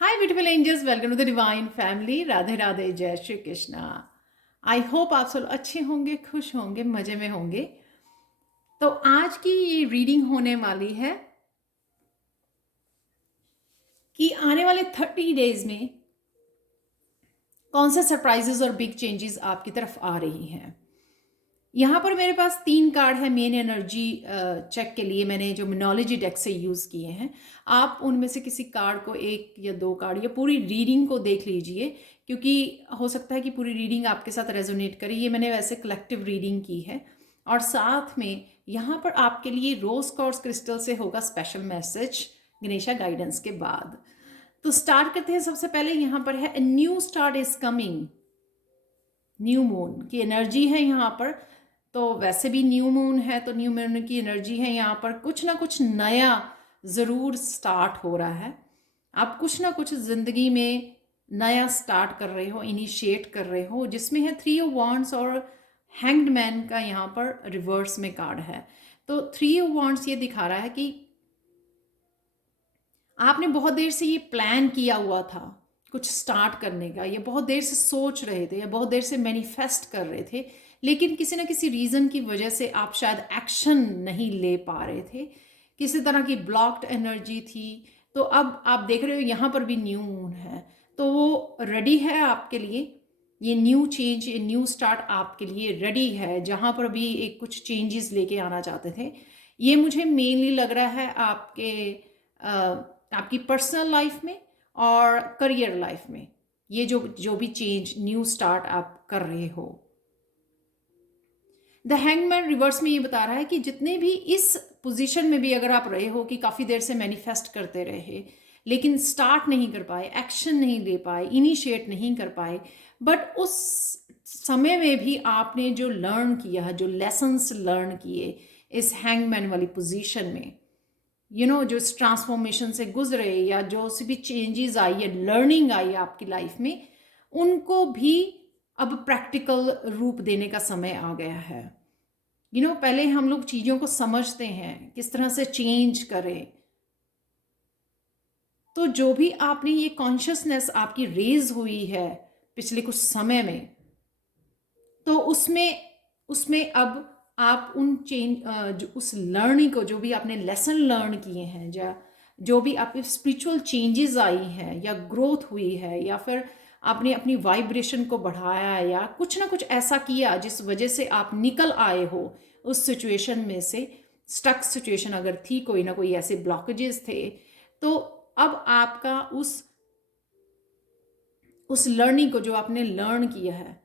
Hi beautiful angels, welcome to the divine family. Radhe Radhe, जय Shri Krishna. I hope आप सब अच्छे होंगे, खुश होंगे, मजे में होंगे। तो आज की ये रीडिंग होने वाली है कि आने वाले 30 डेज में कौन से सरप्राइजेस और बिग चेंजेस आपकी तरफ आ रही हैं। यहाँ पर मेरे पास 3 कार्ड है मेन एनर्जी चेक के लिए। मैंने जो मिनोलॉजी डेक से यूज़ किए हैं, आप उनमें से किसी कार्ड को 1 या 2 कार्ड या पूरी रीडिंग को देख लीजिए, क्योंकि हो सकता है कि पूरी रीडिंग आपके साथ रेजोनेट करे। ये मैंने वैसे कलेक्टिव रीडिंग की है। और साथ में यहाँ पर आपके लिए रोज क्वार्ट्ज क्रिस्टल से होगा स्पेशल मैसेज गणेशा गाइडेंस के बाद। तो स्टार्ट करते हैं। सबसे पहले यहाँ पर है new start is coming. New moon की एनर्जी है यहाँ पर। तो वैसे भी न्यू मून है, तो न्यू मून की एनर्जी है यहाँ पर। कुछ ना कुछ नया ज़रूर स्टार्ट हो रहा है। आप कुछ ना कुछ ज़िंदगी में नया स्टार्ट कर रहे हो, इनिशिएट कर रहे हो, जिसमें है 3 ऑफ वांड्स और हैंग्ड मैन का यहाँ पर रिवर्स में कार्ड है। तो 3 ऑफ वांड्स ये दिखा रहा है कि आपने बहुत देर से ये प्लान किया हुआ था कुछ स्टार्ट करने का, या बहुत देर से सोच रहे थे, या बहुत देर से मैनिफेस्ट कर रहे थे, लेकिन किसी ना किसी रीज़न की वजह से आप शायद एक्शन नहीं ले पा रहे थे। किसी तरह की ब्लॉक्ड एनर्जी थी। तो अब आप देख रहे हो यहाँ पर भी न्यू मून है, तो वो रेडी है आपके लिए। ये न्यू चेंज, ये न्यू स्टार्ट आपके लिए रेडी है। जहाँ पर भी एक कुछ चेंजेस लेके आना चाहते थे, ये मुझे मेनली लग रहा है आपकी पर्सनल लाइफ में और करियर लाइफ में। ये जो जो भी चेंज, न्यू स्टार्ट आप कर रहे हो। द हैंगमैन रिवर्स में ये बता रहा है कि जितने भी इस पोजीशन में भी अगर आप रहे हो कि काफ़ी देर से मैनिफेस्ट करते रहे, लेकिन स्टार्ट नहीं कर पाए, एक्शन नहीं ले पाए, इनिशिएट नहीं कर पाए, बट उस समय में भी आपने जो लर्न किया, जो लेसन्स लर्न किए इस हैंगमैन वाली पोजीशन में, जो इस ट्रांसफॉर्मेशन से गुजरे, या जो सी भी चेंजेस आई या लर्निंग आई आपकी लाइफ में, उनको भी अब प्रैक्टिकल रूप देने का समय आ गया है। पहले हम लोग चीज़ों को समझते हैं किस तरह से चेंज करें। तो जो भी आपने ये कॉन्शियसनेस आपकी रेज हुई है पिछले कुछ समय में, तो उसमें उसमें अब आप उन जो उस लर्निंग को, जो भी आपने लेसन लर्न किए हैं, जो भी आपकी स्पिरिचुअल चेंजेस आई हैं या ग्रोथ हुई है, या फिर आपने अपनी वाइब्रेशन को बढ़ाया, या कुछ ना कुछ ऐसा किया जिस वजह से आप निकल आए हो उस सिचुएशन में से। स्टक सिचुएशन अगर थी, कोई ना कोई ऐसे ब्लॉकेजेस थे, तो अब आपका उस लर्निंग को, जो आपने लर्न किया है,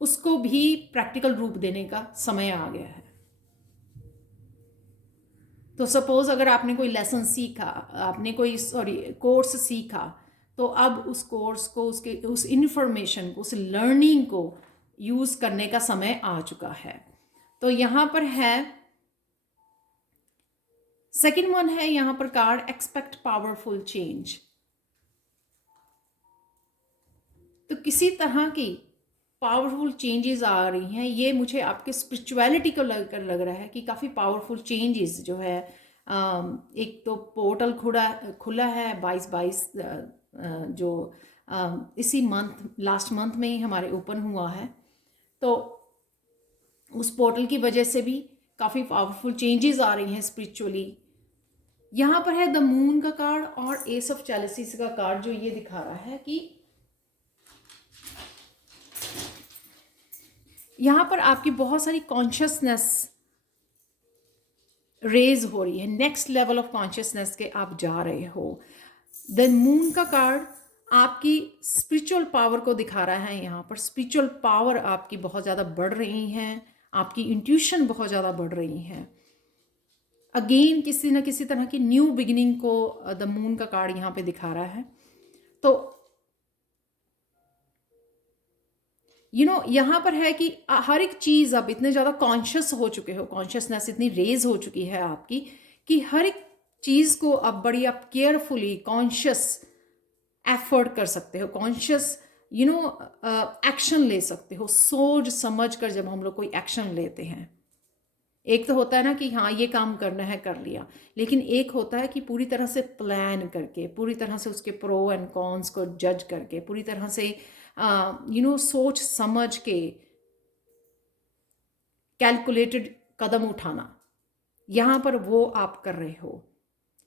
उसको भी प्रैक्टिकल रूप देने का समय आ गया है। तो सपोज अगर आपने कोई लेसन सीखा, आपने कोई कोर्स सीखा, तो अब उस कोर्स को, उस इंफॉर्मेशन को, उस लर्निंग को यूज़ करने का समय आ चुका है। तो यहाँ पर है सेकेंड वन है यहाँ पर कार्ड एक्सपेक्ट पावरफुल चेंज। तो किसी तरह की पावरफुल चेंजेस आ रही हैं। ये मुझे आपके स्पिरिचुअलिटी को लग रहा है कि काफ़ी पावरफुल चेंजेस जो है। एक तो पोर्टल खुला है 22 जो इसी मंथ, लास्ट मंथ में ही हमारे ओपन हुआ है। तो उस पोर्टल की वजह से भी काफ़ी पावरफुल चेंजेस आ रही हैं स्पिरिचुअली। यहाँ पर है द मून का कार्ड और एस ऑफ चैलिसेस का कार्ड, जो ये दिखा रहा है कि यहाँ पर आपकी बहुत सारी कॉन्शियसनेस रेज हो रही है। नेक्स्ट लेवल ऑफ कॉन्शियसनेस के आप जा रहे हो। द मून का कार्ड आपकी स्पिरिचुअल पावर को दिखा रहा है। यहाँ पर स्पिरिचुअल पावर आपकी बहुत ज़्यादा बढ़ रही है, आपकी इंट्यूशन बहुत ज़्यादा बढ़ रही है। अगेन किसी न किसी तरह की न्यू बिगिनिंग को द मून का कार्ड यहाँ पे दिखा रहा है। तो यहाँ पर है कि हर एक चीज़ अब इतने ज़्यादा कॉन्शियस हो चुके हो, कॉन्शियसनेस इतनी रेज हो चुकी है आपकी, कि हर एक चीज़ को अब बड़ी आप केयरफुली कॉन्शियस एफर्ट कर सकते हो, कॉन्शियस एक्शन ले सकते हो। सोच समझ कर जब हम लोग कोई एक्शन लेते हैं, एक तो होता है ना कि हाँ ये काम करना है, कर लिया, लेकिन एक होता है कि पूरी तरह से प्लान करके, पूरी तरह से उसके प्रो एंड कॉन्स को जज करके, पूरी तरह से सोच समझ के कैलकुलेटेड कदम उठाना, यहाँ पर वो आप कर रहे हो।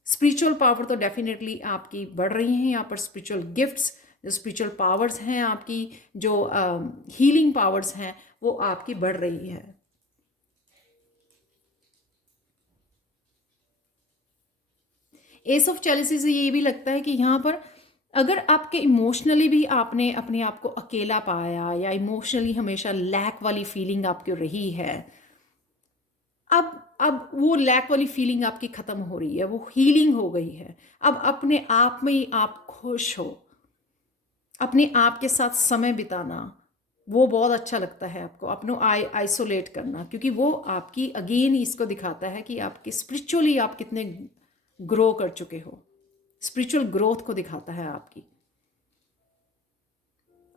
स्पिरिचुअल पावर तो डेफिनेटली आपकी बढ़ रही हैं यहाँ पर। स्पिरिचुअल गिफ्ट्स, जो स्पिरिचुअल पावर्स हैं आपकी, जो हीलिंग पावर्स हैं, वो आपकी बढ़ रही है। एस ऑफ चैलिसी से ये भी लगता है कि यहाँ पर अगर आपके इमोशनली भी आपने अपने आप को अकेला पाया, या इमोशनली हमेशा लैक वाली फीलिंग आपकी रही है, अब वो लैक वाली फीलिंग आपकी ख़त्म हो रही है, वो हीलिंग हो गई है। अब अपने आप में ही आप खुश हो, अपने आप के साथ समय बिताना वो बहुत अच्छा लगता है आपको। अपनों आइसोलेट करना, क्योंकि वो आपकी अगेन इसको दिखाता है कि आपके स्पिरिचुअली आप कितने ग्रो कर चुके हो, स्पिरिचुअल ग्रोथ को दिखाता है आपकी।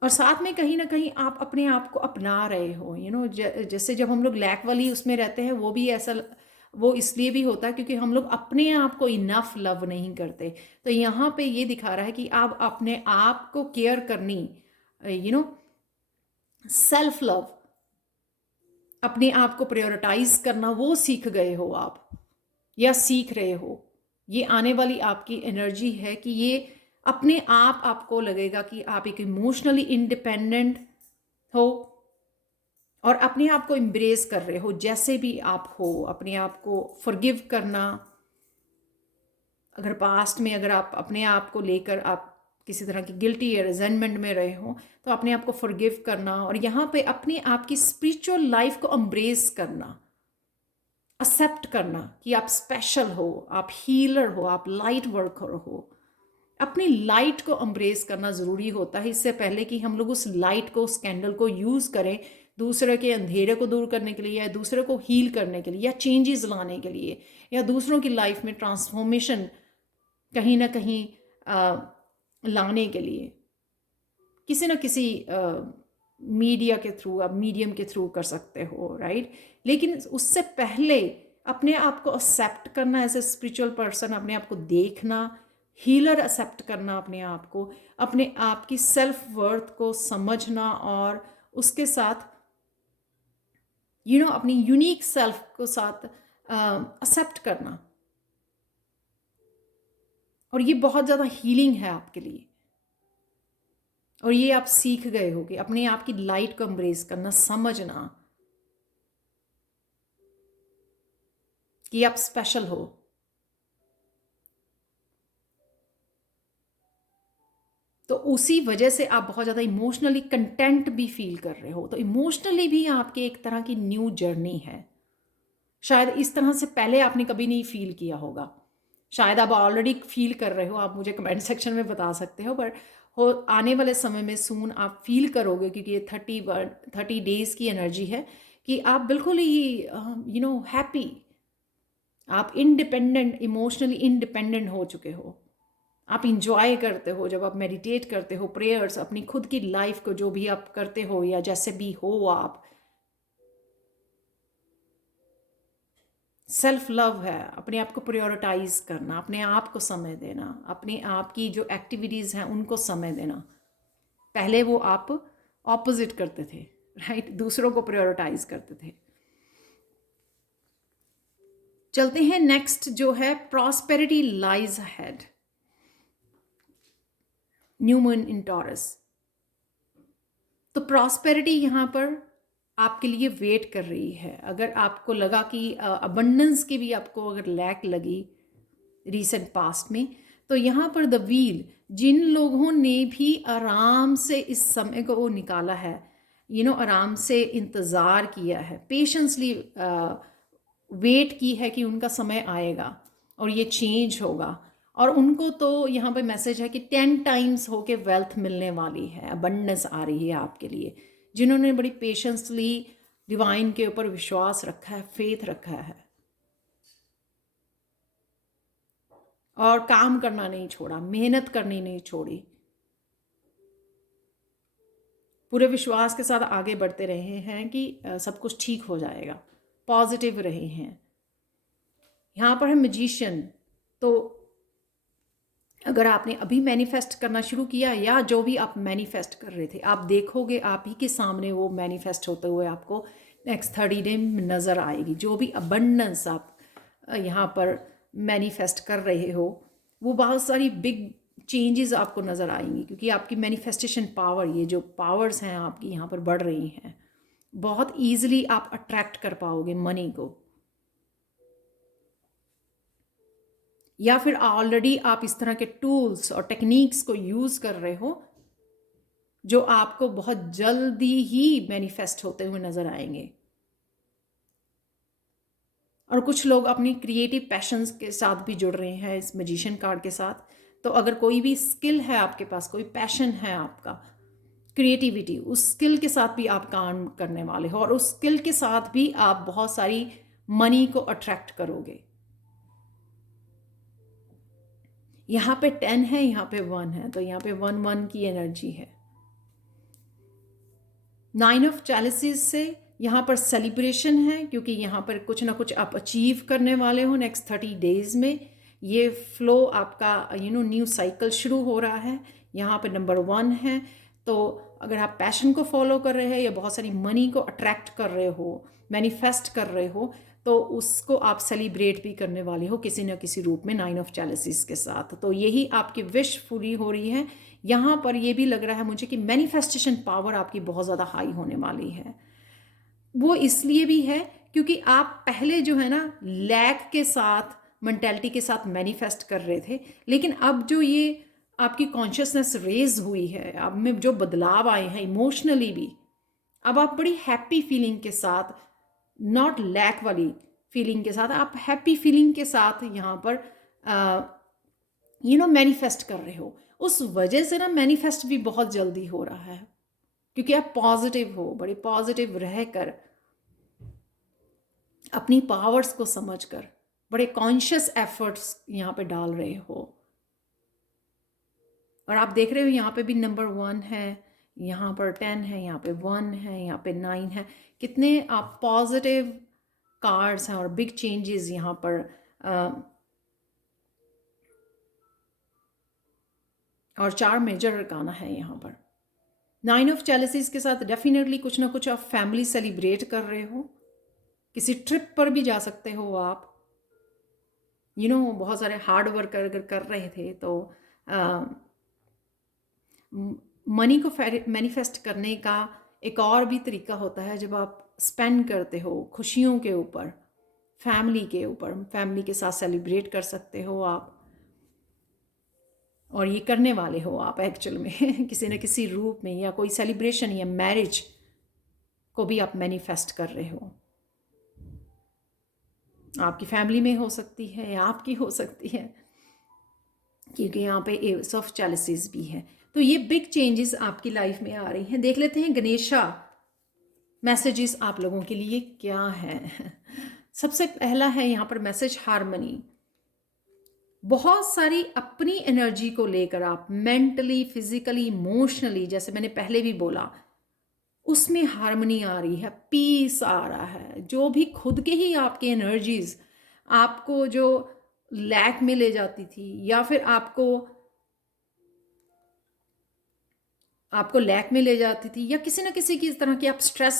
और साथ में कहीं ना कहीं आप अपने आप को अपना रहे हो, जैसे जब हम लोग लैक वाली उसमें रहते हैं, वो भी ऐसा, वो इसलिए भी होता है क्योंकि हम लोग अपने आप को इनफ लव नहीं करते। तो यहाँ पे ये दिखा रहा है कि आप अपने आप को केयर करनी, सेल्फ लव, अपने आप को प्रायोरिटाइज करना, वो सीख गए हो आप, या सीख रहे हो। ये आने वाली आपकी एनर्जी है कि ये अपने आप आपको लगेगा कि आप एक इमोशनली इंडिपेंडेंट हो, और अपने आप को एम्ब्रेस कर रहे हो जैसे भी आप हो। अपने आप को फॉरगिव करना, अगर पास्ट में अगर आप अपने आप को लेकर आप किसी तरह की गिल्टी या रिजेंटमेंट में रहे हो, तो अपने आप को फॉरगिव करना, और यहाँ पे अपने आप की स्पिरिचुअल लाइफ को एम्ब्रेस करना, एक्सेप्ट करना कि आप स्पेशल हो, आप हीलर हो, आप लाइट वर्कर हो। अपनी लाइट को एम्ब्रेस करना ज़रूरी होता है, इससे पहले कि हम लोग उस लाइट को, उस कैंडल को यूज़ करें दूसरे के अंधेरे को दूर करने के लिए, या दूसरे को हील करने के लिए, या चेंजेस लाने के लिए, या दूसरों की लाइफ में ट्रांसफॉर्मेशन कहीं ना कहीं लाने के लिए, किसी न किसी मीडिया के थ्रू, आप मीडियम के थ्रू कर सकते हो, राइट। लेकिन उससे पहले अपने आप को एक्सेप्ट करना, एज ए स्पिरिचुअल पर्सन अपने आप को देखना, हीलर एक्सेप्ट करना अपने आप की सेल्फ वर्थ को समझना, और उसके साथ अपनी यूनिक सेल्फ को साथ एक्सेप्ट करना। और ये बहुत ज़्यादा हीलिंग है आपके लिए, और ये आप सीख गए होगे अपने आप की लाइट को एम्ब्रेस करना, समझना कि आप स्पेशल हो। तो उसी वजह से आप बहुत ज़्यादा इमोशनली कंटेंट भी फील कर रहे हो। तो इमोशनली भी आपके एक तरह की न्यू जर्नी है। शायद इस तरह से पहले आपने कभी नहीं फील किया होगा, शायद आप ऑलरेडी फील कर रहे हो, आप मुझे कमेंट सेक्शन में बता सकते हो। पर हो आने वाले समय में सून आप फील करोगे, क्योंकि ये 30 डेज़ की एनर्जी है कि आप बिल्कुल ही हैप्पी, आप इंडिपेंडेंट, इमोशनली इंडिपेंडेंट हो चुके हो। आप इंजॉय करते हो जब आप मेडिटेट करते हो, प्रेयर्स, अपनी खुद की लाइफ को जो भी आप करते हो या जैसे भी हो, आप सेल्फ लव है, अपने आप को प्रायोरिटाइज करना, अपने आप को समय देना, अपने आप की जो एक्टिविटीज़ हैं उनको समय देना। पहले वो आप ऑपोजिट करते थे, राइट, दूसरों को प्रायोरिटाइज करते थे। चलते हैं नेक्स्ट, जो है prosperity lies ahead, new moon in taurus. तो प्रॉस्पेरिटी यहाँ पर आपके लिए वेट कर रही है। अगर आपको लगा कि अबंडेंस की भी आपको अगर लैक लगी रिसेंट पास्ट में, तो यहाँ पर द व्हील, जिन लोगों ने भी आराम से इस समय को निकाला है, आराम से इंतज़ार किया है, पेशेंसली वेट की है कि उनका समय आएगा और ये चेंज होगा, और उनको तो यहाँ पे मैसेज है कि 10 टाइम्स होके वेल्थ मिलने वाली है, अबंडेंस आ रही है आपके लिए। जिन्होंने बड़ी पेशेंसली डिवाइन के ऊपर विश्वास रखा है, फेथ रखा है, और काम करना नहीं छोड़ा, मेहनत करनी नहीं छोड़ी, पूरे विश्वास के साथ आगे बढ़ते रहे हैं कि सब कुछ ठीक हो जाएगा, पॉजिटिव रहे हैं। यहाँ पर है मैजिशियन। तो अगर आपने अभी मैनिफेस्ट करना शुरू किया या जो भी आप मैनिफेस्ट कर रहे थे, आप देखोगे आप ही के सामने वो मैनिफेस्ट होते हुए आपको नेक्स्ट 30 डे में नज़र आएगी। जो भी अबंडेंस आप यहाँ पर मैनिफेस्ट कर रहे हो, वो बहुत सारी बिग चेंजेस आपको नज़र आएंगी, क्योंकि आपकी मैनिफेस्टेशन पावर, ये जो पावर्स हैं आपकी यहाँ पर बढ़ रही हैं। बहुत ईजिली आप अट्रैक्ट कर पाओगे मनी को, या फिर ऑलरेडी आप इस तरह के टूल्स और टेक्निक्स को यूज़ कर रहे हो जो आपको बहुत जल्दी ही मैनिफेस्ट होते हुए नज़र आएंगे। और कुछ लोग अपनी क्रिएटिव पैशंस के साथ भी जुड़ रहे हैं इस मैजिशियन कार्ड के साथ। तो अगर कोई भी स्किल है आपके पास, कोई पैशन है आपका, क्रिएटिविटी, उस स्किल के साथ भी आप काम करने वाले हो और उस स्किल के साथ भी आप बहुत सारी मनी को अट्रैक्ट करोगे। यहाँ पे 10 है, यहाँ पे 1 है, तो यहाँ पे 1 की एनर्जी है। 9 ऑफ चैलिसेस से यहाँ पर सेलिब्रेशन है, क्योंकि यहाँ पर कुछ ना कुछ आप अचीव करने वाले हो नेक्स्ट 30 डेज में। ये फ्लो आपका न्यू साइकिल शुरू हो रहा है। यहाँ पर नंबर 1 है। तो अगर आप पैशन को फॉलो कर रहे हैं या बहुत सारी मनी को अट्रैक्ट कर रहे हो, मैनिफेस्ट कर रहे हो, तो उसको आप सेलिब्रेट भी करने वाले हो किसी न किसी रूप में 9 ऑफ चैलिसेस के साथ। तो यही आपकी विश पूरी हो रही है। यहाँ पर ये भी लग रहा है मुझे कि मैनिफेस्टेशन पावर आपकी बहुत ज़्यादा हाई होने वाली है। वो इसलिए भी है क्योंकि आप पहले जो है ना लैक के साथ, मेंटालिटी के साथ मैनिफेस्ट कर रहे थे, लेकिन अब जो ये आपकी कॉन्शियसनेस रेज हुई है, अब में जो बदलाव आए हैं इमोशनली भी, अब आप बड़ी हैप्पी फीलिंग के साथ, नॉट लैक वाली फीलिंग के साथ, आप हैप्पी फीलिंग के साथ यहाँ पर मैनिफेस्ट कर रहे हो। उस वजह से ना मैनिफेस्ट भी बहुत जल्दी हो रहा है, क्योंकि आप पॉजिटिव हो, बड़े पॉजिटिव रहकर अपनी पावर्स को समझकर बड़े कॉन्शियस एफर्ट्स यहाँ पे डाल रहे हो। और आप देख रहे हो यहाँ पे भी नंबर 1 है, यहाँ पर 10 है, यहाँ पे 1 है, यहाँ पे 9 है। कितने आप पॉजिटिव कार्ड्स हैं और बिग चेंजेस यहाँ पर और 4 मेजर अरकाना है यहाँ पर। 9 ऑफ चैलिसेस के साथ डेफिनेटली कुछ ना कुछ आप फैमिली सेलिब्रेट कर रहे हो, किसी ट्रिप पर भी जा सकते हो आप। बहुत सारे हार्ड वर्क अगर कर रहे थे तो मनी को मैनिफेस्ट करने का एक और भी तरीका होता है, जब आप स्पेंड करते हो खुशियों के ऊपर, फैमिली के ऊपर, फैमिली के साथ सेलिब्रेट कर सकते हो आप। और ये करने वाले हो आप एक्चुअल में किसी न किसी रूप में, या कोई सेलिब्रेशन या मैरिज को भी आप मैनिफेस्ट कर रहे हो। आपकी फैमिली में हो सकती है या आपकी हो सकती है, क्योंकि यहाँ पे एस ऑफ चैलिसेस भी है। तो ये बिग चेंजेस आपकी लाइफ में आ रही हैं। देख लेते हैं गणेशा मैसेजेस आप लोगों के लिए क्या है। सबसे पहला है यहाँ पर मैसेज हार्मनी। बहुत सारी अपनी एनर्जी को लेकर आप मेंटली, फिजिकली, इमोशनली, जैसे मैंने पहले भी बोला, उसमें हार्मनी आ रही है, पीस आ रहा है। जो भी खुद के ही आपकी एनर्जीज आपको जो लैक में ले जाती थी, या फिर आपको लैक में ले जाती थी, या किसी न किसी की इस तरह की आप स्ट्रेस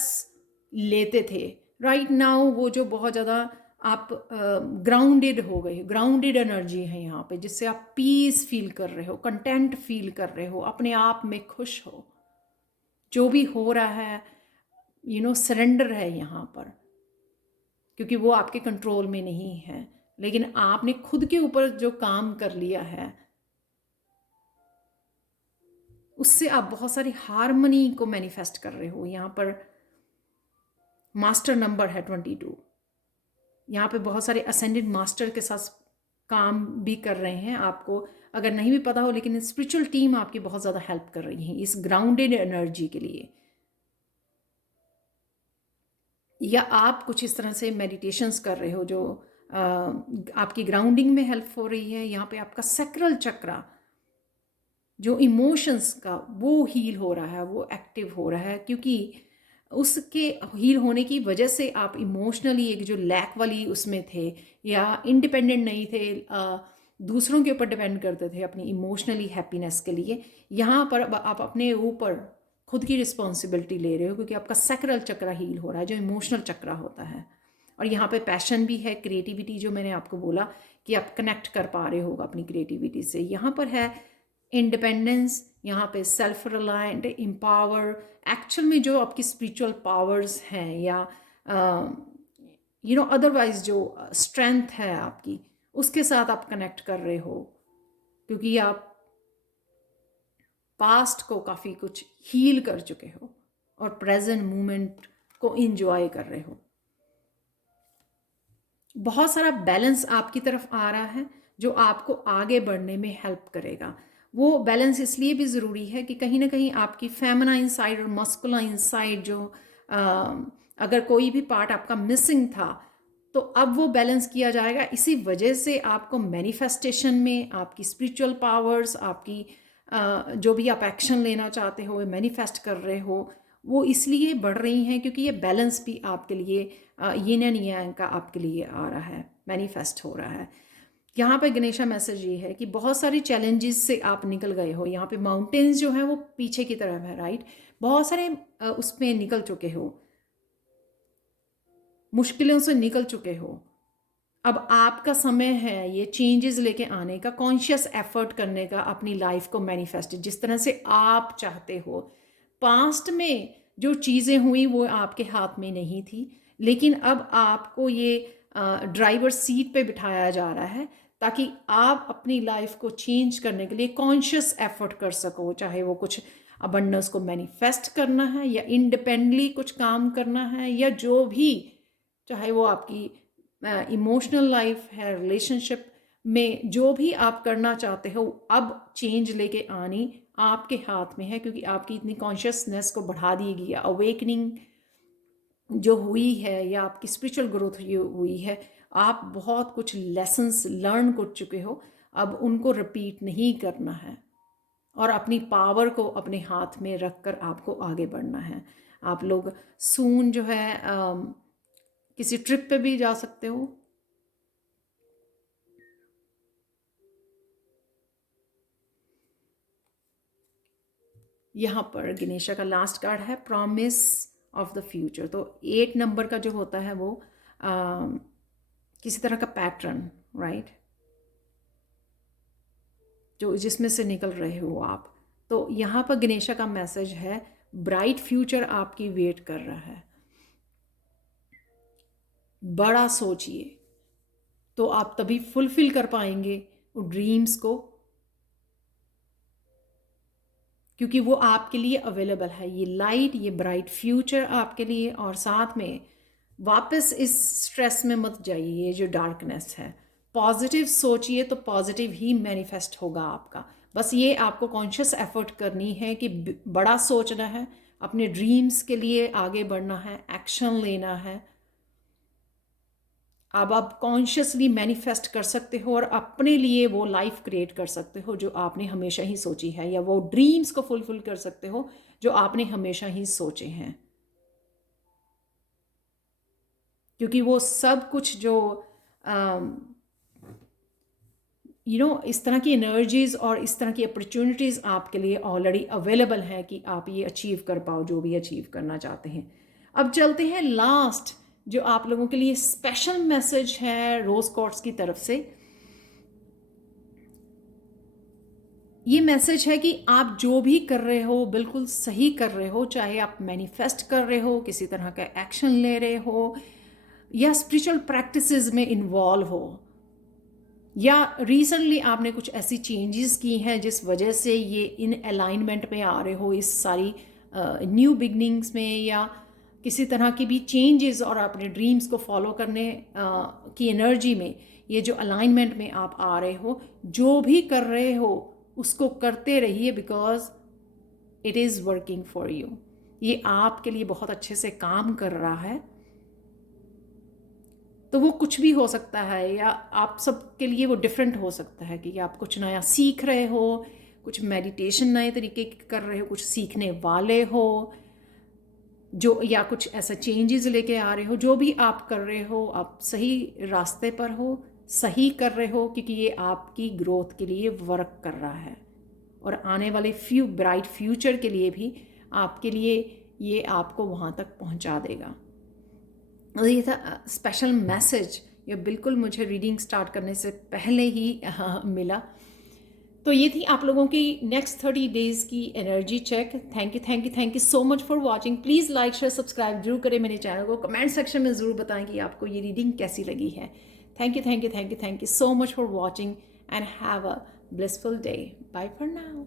लेते थे, राइट नाउ वो जो बहुत ज़्यादा आप ग्राउंडेड हो गए, ग्राउंडेड एनर्जी है यहाँ पे, जिससे आप पीस फील कर रहे हो, कंटेंट फील कर रहे हो, अपने आप में खुश हो। जो भी हो रहा है सरेंडर है यहाँ पर, क्योंकि वो आपके कंट्रोल में नहीं है, लेकिन आपने खुद के ऊपर जो काम कर लिया है उससे आप बहुत सारी हार्मनी को मैनिफेस्ट कर रहे हो। यहाँ पर मास्टर नंबर है 22। यहाँ पे बहुत सारे असेंडेड मास्टर के साथ काम भी कर रहे हैं। आपको अगर नहीं भी पता हो, लेकिन स्पिरिचुअल टीम आपकी बहुत ज़्यादा हेल्प कर रही है इस ग्राउंडेड एनर्जी के लिए, या आप कुछ इस तरह से मेडिटेशंस कर रहे हो जो आपकी ग्राउंडिंग में हेल्प हो रही है। यहाँ पे आपका सैक्रल चक्रा जो इमोशंस का, वो हील हो रहा है, वो एक्टिव हो रहा है, क्योंकि उसके हील होने की वजह से आप इमोशनली एक जो लैक वाली उसमें थे या इंडिपेंडेंट नहीं थे, दूसरों के ऊपर डिपेंड करते थे अपनी इमोशनली हैप्पीनेस के लिए, यहाँ पर अब आप अपने ऊपर खुद की रिस्पॉन्सिबिलिटी ले रहे हो, क्योंकि आपका सैक्रल चक्र हील हो रहा है, जो इमोशनल चक्र होता है। और यहाँ पे पैशन भी है, क्रिएटिविटी, जो मैंने आपको बोला कि आप कनेक्ट कर पा रहे हो अपनी क्रिएटिविटी से। यहाँ पर है इंडिपेंडेंस, यहाँ पे सेल्फ रिलायंट, एम्पावर, एक्चुअल में जो आपकी स्पिरिचुअल पावर्स हैं या अदरवाइज जो स्ट्रेंथ है आपकी, उसके साथ आप कनेक्ट कर रहे हो, क्योंकि आप पास्ट को काफ़ी कुछ हील कर चुके हो और प्रेजेंट मोमेंट को इंजॉय कर रहे हो। बहुत सारा बैलेंस आपकी तरफ आ रहा है जो आपको आगे बढ़ने में हेल्प करेगा। वो बैलेंस इसलिए भी ज़रूरी है कि कहीं ना कहीं आपकी फेमिनाइन साइड और मस्कुलाइन साइड जो अगर कोई भी पार्ट आपका मिसिंग था, तो अब वो बैलेंस किया जाएगा। इसी वजह से आपको मैनिफेस्टेशन में आपकी स्पिरिचुअल पावर्स, आपकी जो भी आप एक्शन लेना चाहते हो, मैनिफेस्ट कर रहे हो, वो इसलिए बढ़ रही हैं क्योंकि ये बैलेंस भी आपके लिए यिन एंड यांग का आपके लिए आ रहा है, मैनिफेस्ट हो रहा है। यहाँ पे गणेशा मैसेज ये है कि बहुत सारी चैलेंजेस से आप निकल गए हो। यहाँ पे माउंटेन्स जो हैं वो पीछे की तरफ है, राइट। बहुत सारे उसमें निकल चुके हो, मुश्किलों से निकल चुके हो। अब आपका समय है ये चेंजेस लेके आने का, कॉन्शियस एफर्ट करने का, अपनी लाइफ को मैनिफेस्ट जिस तरह से आप चाहते हो। पास्ट में जो चीज़ें हुई वो आपके हाथ में नहीं थी, लेकिन अब आपको ये ड्राइवर सीट पे बिठाया जा रहा है ताकि आप अपनी लाइफ को चेंज करने के लिए कॉन्शियस एफर्ट कर सको। चाहे वो कुछ अबंडेंस को मैनिफेस्ट करना है या इंडिपेंडेंटली कुछ काम करना है, या जो भी, चाहे वो आपकी इमोशनल लाइफ है, रिलेशनशिप में जो भी आप करना चाहते हो, अब चेंज लेके आनी आपके हाथ में है, क्योंकि आपकी इतनी कॉन्शियसनेस को बढ़ा दी गई है। अवेकनिंग जो हुई है या आपकी स्पिरिचुअल ग्रोथ हुई है, आप बहुत कुछ लेसन्स लर्न कर चुके हो, अब उनको रिपीट नहीं करना है और अपनी पावर को अपने हाथ में रख कर आपको आगे बढ़ना है। आप लोग सून जो है किसी ट्रिप पे भी जा सकते हो। यहाँ पर गणेशा का लास्ट कार्ड है प्रॉमिस ऑफ द फ्यूचर। तो 8 नंबर का जो होता है वो किसी तरह का पैटर्न, राइट, जो जिसमें से निकल रहे हो आप। तो यहाँ पर गणेशा का मैसेज है ब्राइट फ्यूचर आपकी वेट कर रहा है। बड़ा सोचिए तो आप तभी फुलफिल कर पाएंगे वो ड्रीम्स को, क्योंकि वो आपके लिए अवेलेबल है। ये लाइट, ये ब्राइट फ्यूचर आपके लिए। और साथ में वापस इस स्ट्रेस में मत जाइए, ये जो डार्कनेस है। पॉजिटिव सोचिए तो पॉजिटिव ही मैनिफेस्ट होगा आपका। बस ये आपको कॉन्शियस एफर्ट करनी है कि बड़ा सोचना है, अपने ड्रीम्स के लिए आगे बढ़ना है, एक्शन लेना है। अब आप कॉन्शियसली मैनिफेस्ट कर सकते हो और अपने लिए वो लाइफ क्रिएट कर सकते हो जो आपने हमेशा ही सोची है, या वो ड्रीम्स को फुलफिल कर सकते हो जो आपने हमेशा ही सोचे हैं। क्योंकि वो सब कुछ जो इस तरह की एनर्जीज और इस तरह की अपॉर्चुनिटीज़ आपके लिए ऑलरेडी अवेलेबल हैं कि आप ये अचीव कर पाओ जो भी अचीव करना चाहते हैं। अब चलते हैं लास्ट जो आप लोगों के लिए स्पेशल मैसेज है रोज कॉर्ड्स की तरफ से। ये मैसेज है कि आप जो भी कर रहे हो बिल्कुल सही कर रहे हो, चाहे आप मैनिफेस्ट कर रहे हो, किसी तरह का एक्शन ले रहे हो, या स्पिरिचुअल प्रैक्टिसेस में इन्वॉल्व हो, या रिसेंटली आपने कुछ ऐसी चेंजेस की हैं जिस वजह से ये इन अलाइनमेंट में आ रहे हो, इस सारी न्यू बिगनिंग्स में, या किसी तरह की भी चेंजेस और अपने ड्रीम्स को फॉलो करने की एनर्जी में, ये जो अलाइनमेंट में आप आ रहे हो, जो भी कर रहे हो उसको करते रहिए, because it is working for you. ये आपके लिए बहुत अच्छे से काम कर रहा है। तो वो कुछ भी हो सकता है, या आप सबके लिए वो डिफरेंट हो सकता है कि आप कुछ नया सीख रहे हो, कुछ मेडिटेशन नए तरीके की कर रहे हो, कुछ सीखने वाले हो, जो या कुछ ऐसा चेंजेस लेके आ रहे हो, जो भी आप कर रहे हो आप सही रास्ते पर हो, सही कर रहे हो, क्योंकि ये आपकी ग्रोथ के लिए वर्क कर रहा है और आने वाले ब्राइट फ्यूचर के लिए भी आपके लिए ये आपको वहाँ तक पहुँचा देगा। और ये था स्पेशल मैसेज, ये बिल्कुल मुझे रीडिंग स्टार्ट करने से पहले ही मिला। तो ये थी आप लोगों की नेक्स्ट 30 डेज़ की energy check. Thank you so much for watching. Please like share subscribe जरूर करें मेरे चैनल को। कमेंट सेक्शन में ज़रूर बताएं कि आपको ये रीडिंग कैसी लगी है। Thank you so much for watching and have a blissful day. Bye for now.